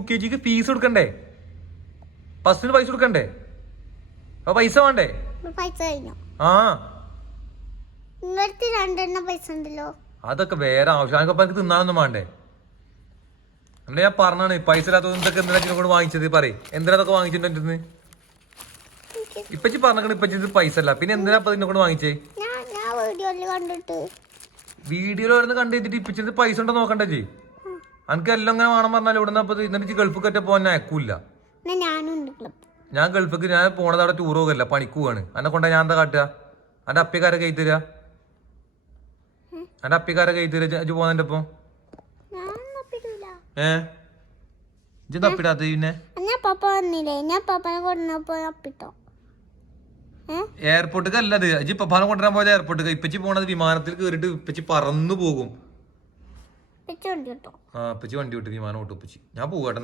UKG fees കൊടുക്കണ്ടേ? ബസ്സിന് പൈസ കൊടുക്കണ്ടേ? അപ്പൊ പൈസ വേണ്ടേ? പൈസ കഴിഞ്ഞു. ആ പൈസ ഉണ്ടല്ലോ. അതൊക്കെ വേറെ ആവശ്യം. അതൊക്കെ എനിക്ക് തിന്നാനൊന്നും വേണ്ടേ? എന്നാ ഞാൻ പറഞ്ഞാണ് പൈസ ഇല്ലാത്ത എന്തൊക്കെ എന്തിനാ കൊണ്ട് വാങ്ങിച്ചത് പറയും. എന്തിനാ അതൊക്കെ വാങ്ങിച്ചിട്ടുണ്ട്? ഇപ്പച്ചി പറഞ്ഞ ഇപ്പച്ചി പൈസ അല്ല പിന്നെ എന്തിനാ ഇതിനെ കൊണ്ട് വാങ്ങിച്ചേ? വീഡിയോയിൽ വരുന്ന കണ്ടിട്ട് ഇപ്പച്ചിന്റെ പൈസ ഉണ്ടോ നോക്കണ്ടേ? എനിക്ക് എല്ലാം ഇങ്ങനെ വേണം പറഞ്ഞാൽ ഇവിടെ എന്നിട്ട് ഗൾഫ് കറ്റ പോകാൻ അയക്കൂല. ഞാൻ ഗൾഫിക്ക് ഞാൻ പോണത് അവിടെ ടൂർ പോകല്ല, പണിക്ക് പോവാണ്. എന്നെ കൊണ്ടാ ഞാൻ എന്താ കാട്ടുക? എന്റെ അപ്പിക്കാരെ കൈ തരാ? എന്റെ അപ്പിക്കാരെ കൈ തരാ പോകുന്നതിന്റെ ഒപ്പം? ഇജ്ജ് തപ്പിടാത്ത പിന്നെ എയർപോർട്ടിക്ക് അല്ലത്. ഇജ്ജ് പപ്പാനെ കൊണ്ടുവരാൻ പോയത് എയർപോർട്ടിക്ക്. ഇപ്പച്ചി പോണത് വിമാനത്തിൽ കേറിട്ട് ഇപ്പച്ചി പറന്നു പോകും. ഇപ്പച്ചി വണ്ടി വിട്ട് വിമാനം ഓട്ടും. ഇപ്പച്ചി ഞാൻ പോകട്ടെ.